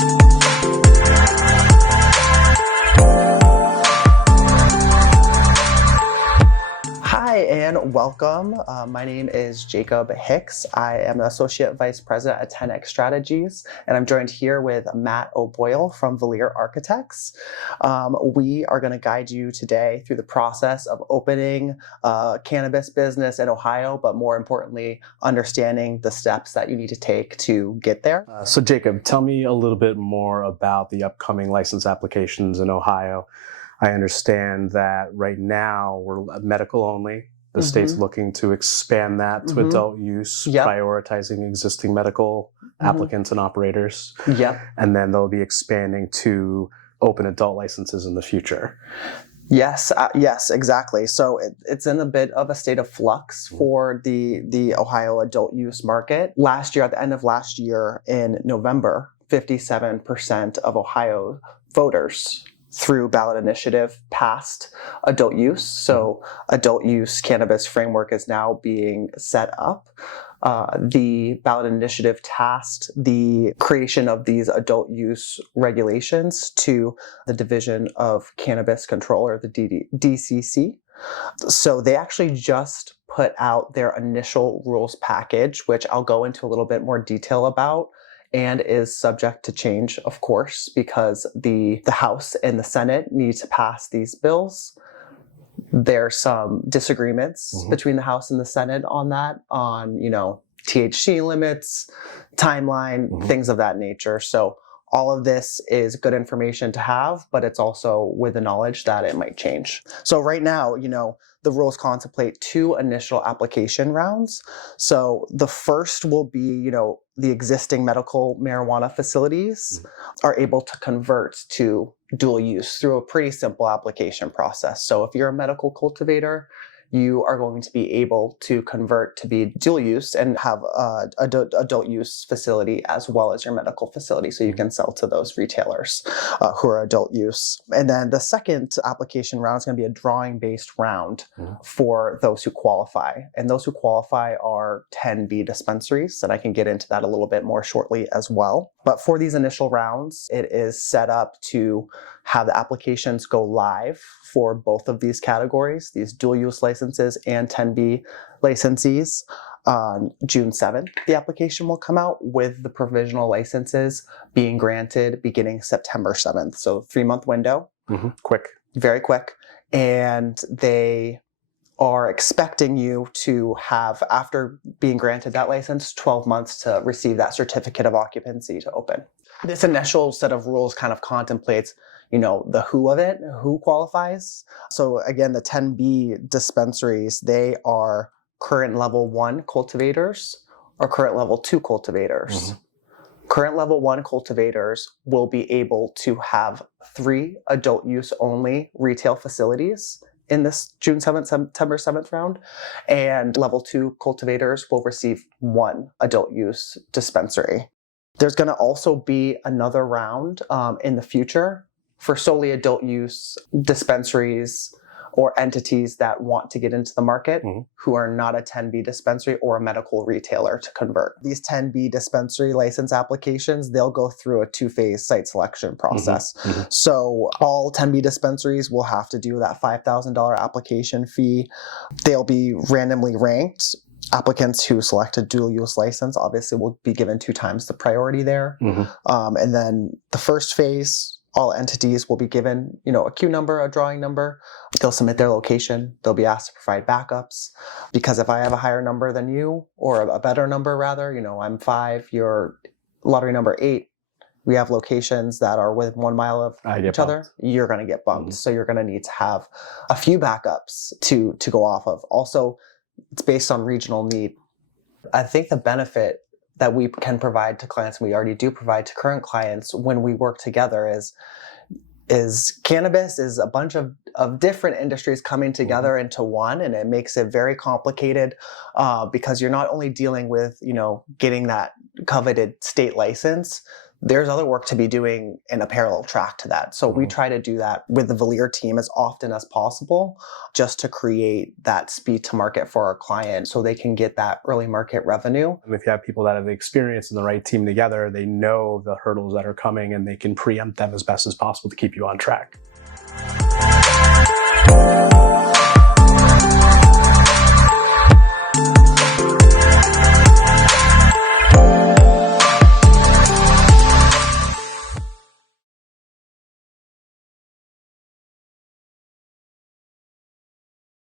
Hi and welcome. My name is Jacob Hicks. I am the Associate Vice President at Tenax Strategies, and I'm joined here with Matt O'Boyle from VALERE Architects. We are going to guide you today through the process of opening a cannabis business in Ohio, but more importantly, understanding the steps that you need to take to get there. So Jacob, tell me a little bit more about the upcoming license applications in Ohio. I understand that right now we're medical only. The state's looking to expand that to adult use, prioritizing existing medical applicants and operators. And then they'll be expanding to open adult licenses in the future. Yes, exactly. So it's in a bit of a state of flux for the Ohio adult use market. Last year, at the end of last year in November, 57% of Ohio voters through ballot initiative passed adult use. So adult use cannabis framework is now being set up. The ballot initiative tasked the creation of these adult use regulations to the Division of Cannabis Control, or the DCC. So they actually just put out their initial rules package, which I'll go into a little bit more detail about, and is subject to change, of course, because the House and the Senate need to pass these bills. There's some disagreements between the House and the Senate on that, on, THC limits, timeline, things of that nature. So all of this is good information to have, but it's also with the knowledge that it might change. So right now, the rules contemplate 2 initial application rounds. So the first will be, the existing medical marijuana facilities are able to convert to dual use through a pretty simple application process. So if you're a medical cultivator, you are going to be able to convert to be dual use and have a adult use facility as well as your medical facility, so you can sell to those retailers who are adult use. And then the second application round is going to be a drawing-based round for those who qualify. And those who qualify are 10B dispensaries, and I can get into that a little bit more shortly as well. But for these initial rounds, it is set up to have the applications go live for both of these categories, these dual use licenses and 10B licensees. On June 7th, the application will come out, with the provisional licenses being granted beginning September 7th. So 3-month window. Quick. Very quick. And they are expecting you to have, after being granted that license, 12 months to receive that certificate of occupancy to open. This initial set of rules kind of contemplates, the who of it, who qualifies. So again, the 10B dispensaries, they are current level 1 cultivators or current level 2 cultivators. Current level 1 cultivators will be able to have 3 adult use only retail facilities in this June 7th, September 7th round, and level 2 cultivators will receive 1 adult use dispensary. There's going to also be another round in the future for solely adult use dispensaries or entities that want to get into the market who are not a 10B dispensary or a medical retailer to convert. These 10B dispensary license applications, they'll go through a 2-phase site selection process. So all 10B dispensaries will have to do that $5,000 application fee. They'll be randomly ranked. Applicants who select a dual use license obviously will be given 2 times the priority there. And then the first phase, all entities will be given, a queue number, a drawing number. They'll submit their location. They'll be asked to provide backups, because if I have a higher number than you, or a better number rather, I'm 5, you're lottery number 8, we have locations that are within 1 mile of each other, you're going to get bumped. So you're going to need to have a few backups to go off of. Also, it's based on regional need. I think the benefit that we can provide to clients, and we already do provide to current clients when we work together, is cannabis is a bunch of different industries coming together into one, and it makes it very complicated because you're not only dealing with, getting that coveted state license, there's other work to be doing in a parallel track to that. So we try to do that with the VALERE team as often as possible, just to create that speed to market for our client so they can get that early market revenue. And if you have people that have the experience and the right team together, they know the hurdles that are coming and they can preempt them as best as possible to keep you on track.